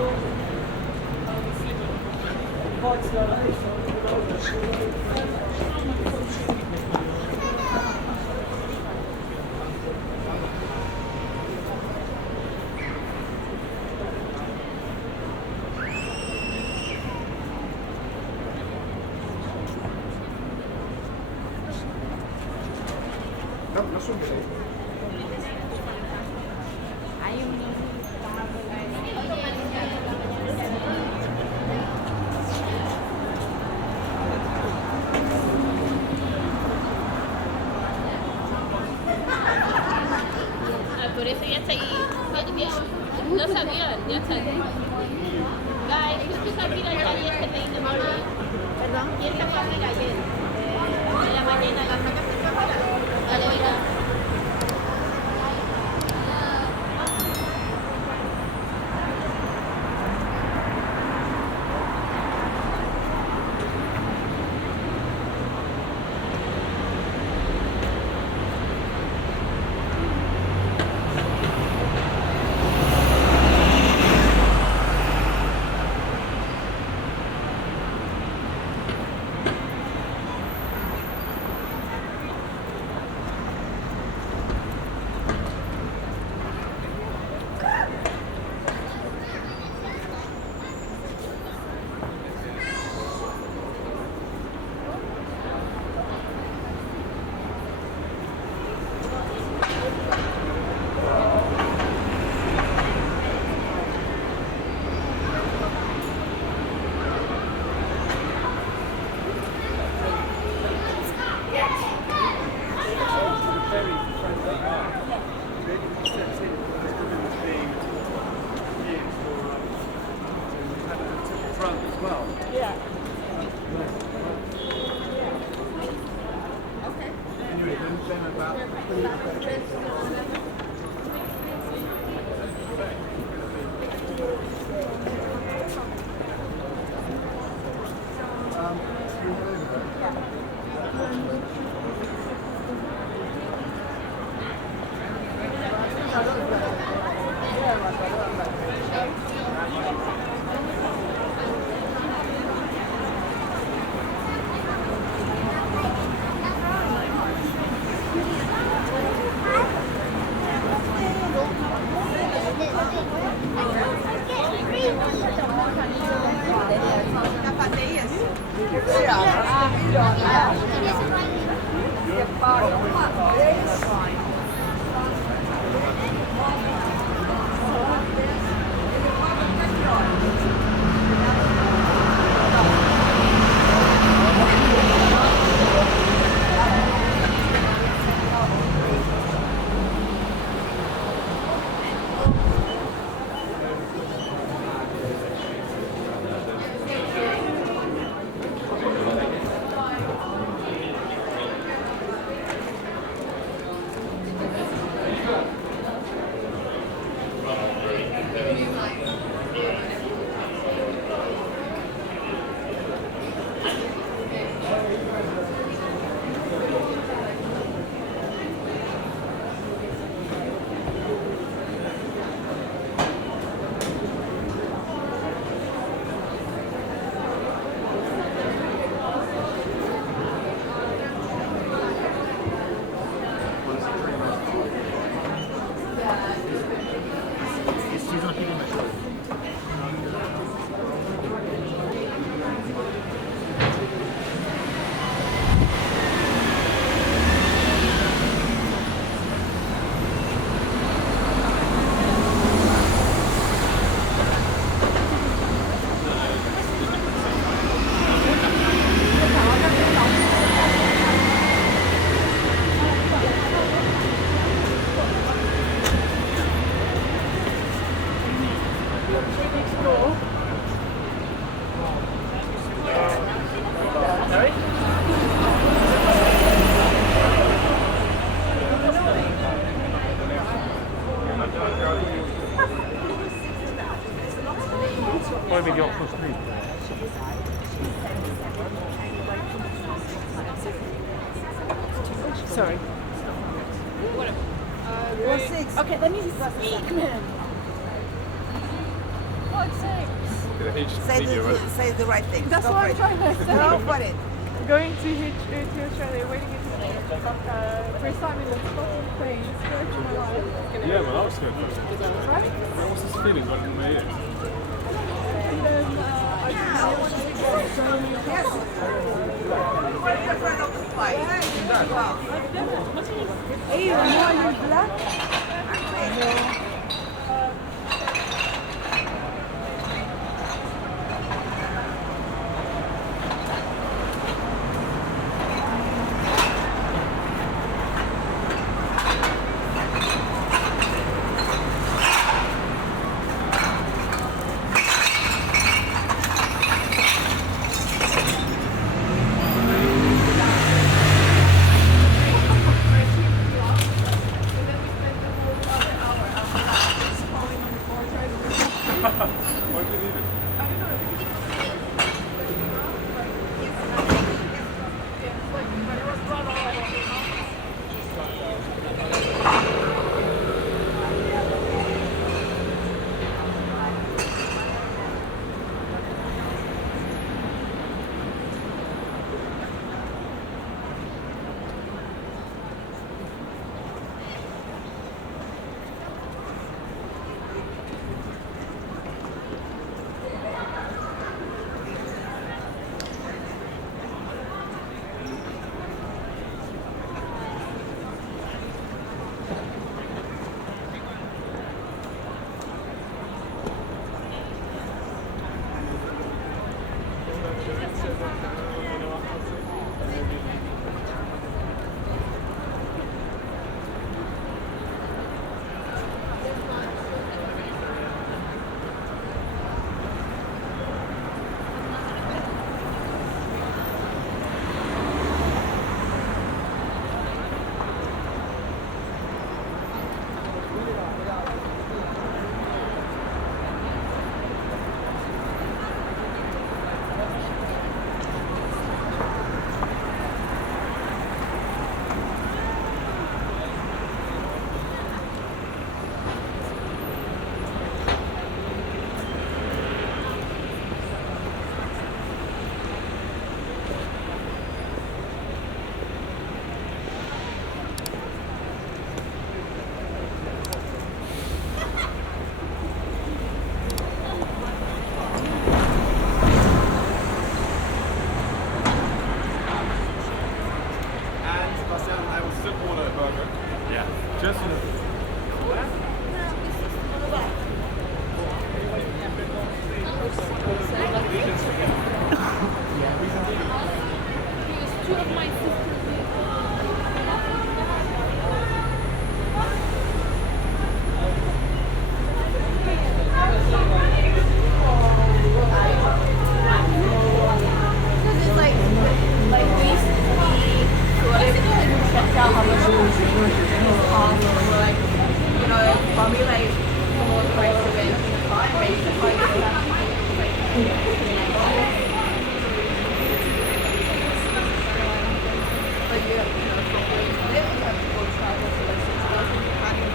No, no son seis. Por eso ya está ahí. No sabía, ya está ahí. Guys, ¿tú sabías que ayer se te hizo mal? Perdón, ¿quién se fue a abrir ayer? En la mañana, la sacaste de cámara. Vale, oiga. Poi vedi 8 street. Sorry. What's six? Okay, let me speak, man. What's the H Say video, right? the right thing. That's Go what for I'm trying to it. say. Go for it. Going to Australia, waiting in first time in a Scotland plane, scared for my life. Yeah, well, I was scared first. Right? What's this feeling like in my ear? And then I Yes. What are you afraid of the flight? Wow. Hey, you are you black? Why do you need it? Yeah. Just Two of my sisters. It's like we used to be checked out how much it costs, or like, you know, probably like the more price of it, based on but you know, you have to go travel for like 6 months, you can't even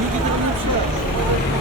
이게 좀 입시다.